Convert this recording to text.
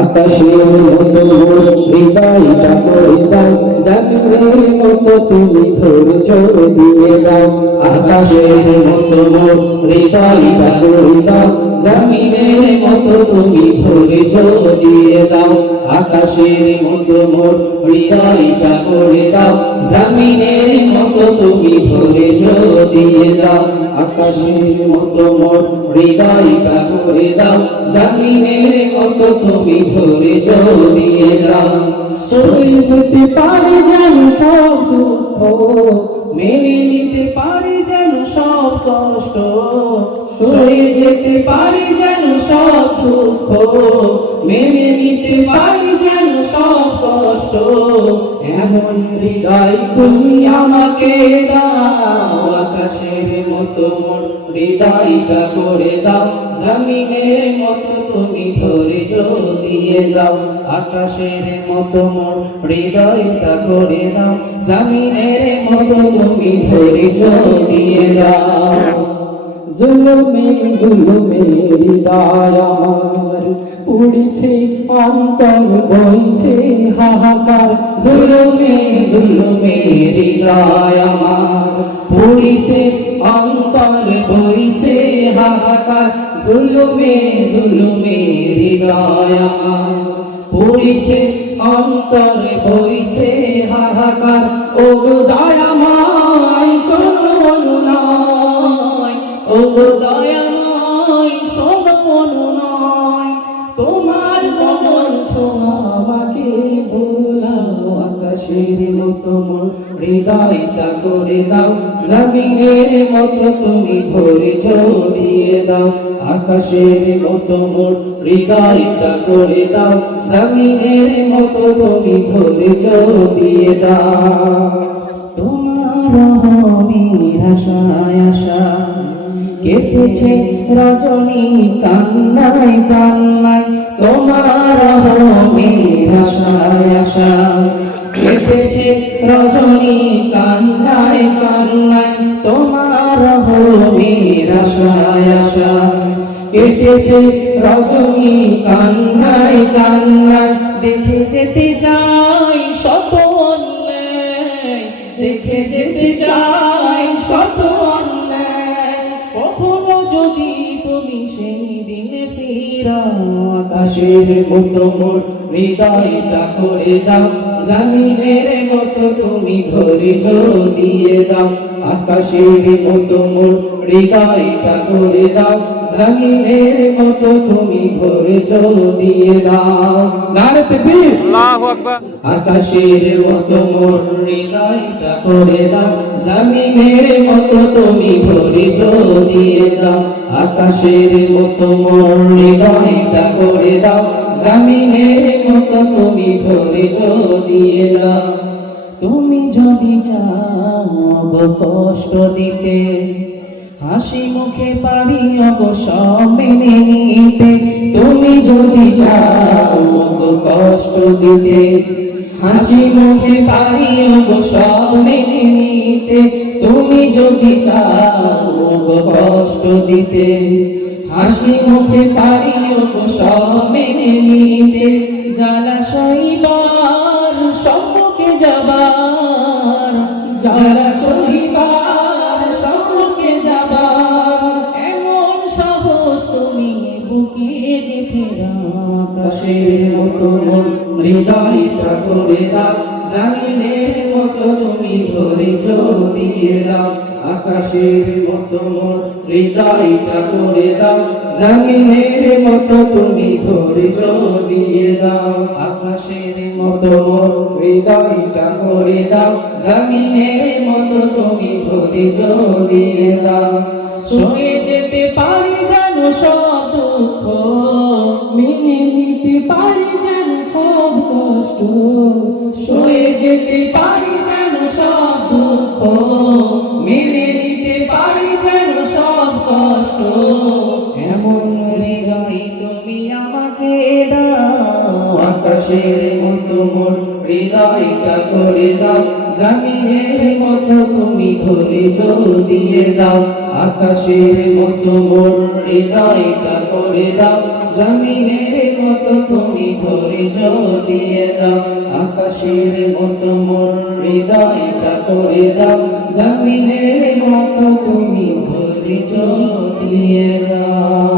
আকাশের মতো মোর হৃদয়টা করে দাও, জমিনের মতো তুমি ধৈর্য দিয়ে দাও। আকাশের মতো মোর হৃদয়টা করে দাও, জমিনের মতো তুমি ধৈর্য দিয়ে দাও। আকাশের মতো মোর হৃদয়টা করে দাও, জমিনের মতো তুমি ধৈর্য দিয়ে দাও। আকাশের মতো মোর হৃদয়টা করে দাও, জমিনের মতো তুমি ধৈর্য দিয়ে দাও। সরে যেতে পারে যেন সব দুঃখ, মেনে নিতে পারে যেন সব কষ্ট। সরে যেতে পারে যেন সব দুঃখ, মেনে নিতে পারে যেন সব কষ্ট। এমন হৃদয় তুমি আমাকে দাও। আকাশের মতো মোর হৃদয়টা করে দাও, জমিনের মতো তুমি ধৈর্য দিয়ে দাও। আকাশের মতো মোর হৃদয়টা করে দাও, জমিনের মতো তুমি ধৈর্য দিয়ে দাও। জুলুমে জুলুমে হৃদয় আমার পুড়ছে, অন্তর বইছে হাহাকার। জুলুমে জুলুমে হৃদয় আমার পুড়ছে, অন্তর বইছে হাহাকার। জুলুমে জুলুমে হৃদয় আমার পুড়ছে, অন্তর বইছে হাহাকার। ও দয়াময় শোনো অনুনয়, ও দয়াময় শোনো অনুনয়। তোমার কমল ছোঁয়া আমাকে ভোলাও। আকাশের মতো মোর হৃদয়টা করে দাও, জমিনের মতো তুমি ধৈর্য দিয়ে দাও। আকাশের মতো মোর হৃদয়টা করে দাও, জমিনের মতো তুমি ধৈর্য দিয়ে দাও। তোমার রহমের আশায় আশা কেটেছে রজনী কান্নায় কান্নায়। তোমার রহমের আশায় আশা কেটেছে রজনী কান্নায় কান্নায়। তোমার রহমের আশায় আশা কেটেছে রজনী কান্নায় কান্নায়। দেখে যেতে চাই শত অন্যায়, দেখে যেতে চাই শত অন্যায়। কখনো যদি তুমি সেই দিনে ফিরাও। আকাশের মতো মোর হৃদয়টা করে দাও, জমিনের মতো তুমি ধৈর্য দিয়ে দাও। আকাশের মতো মোর হৃদয়টা করে দাও, জমিনের মতো তুমি ধৈর্য দিয়ে দাও। নারে তাকবীর, আল্লাহু আকবার। আকাশের মতো মোর হৃদয়টা করে দাও, জমিনের মতো তুমি ধৈর্য দিয়ে দাও। আকাশের মতো মোর হৃদয়টা করে দাও, জমিনের মতো তুমি ধৈর্য দিয়ে দাও। তুমি যদি চাও কষ্ট দিতে, হাসি মুখে পারি অবশ্য মেনে নিতে। তুমি যদি চাও কষ্ট দিতে, হাসি মুখে পারি অবশ্য মেনে নিতে। তুমি যদি চাও কষ্ট দিতে, হাসি মুখে পারি অবশ্য মেনে নিতে। যারা সইবার সম্মুখে যাবার, যারা সইবার সম্মুখে যাবার, এমন সাহস তুমি বুকে গেঁথে দাও। আকাশের মতো মোর হৃদয়টা করে দাও, জমিনের মতো তুমি ধৈর্য দিয়ে দাও। আকাশের মতো মোর হৃদয়টা করে দাও, জমিনের মতো তুমি ধৈর্য দিয়ে দাও। আকাশের মতো মোর হৃদয়টা করে দাও, জমিনের মতো তুমি ধৈর্য দিয়ে দাও। সয়ে যেতে পারি যেন সব দুঃখ, মেনে নিতে পারি যেন সব কষ্ট। সয়ে যেতে পারি যেন সব দুঃখ, মেনে নিতে পারি যেন সব কষ্ট। এমন হৃদয় তুমি আমাকে দাও। আকাশের মতো মোর হৃদয়টা করে দাও, জমিনের মতো তুমি ধৈর্য দিয়ে দাও আকাশের মতো মোর হৃদয়টা করে দাও জমিনের মতো তুমি ধৈর্য দিয়ে দাও আকাশের মতো মোর হৃদয়টা করে দাও জমিনের মতো তুমি ধৈর্য দিয়ে দাও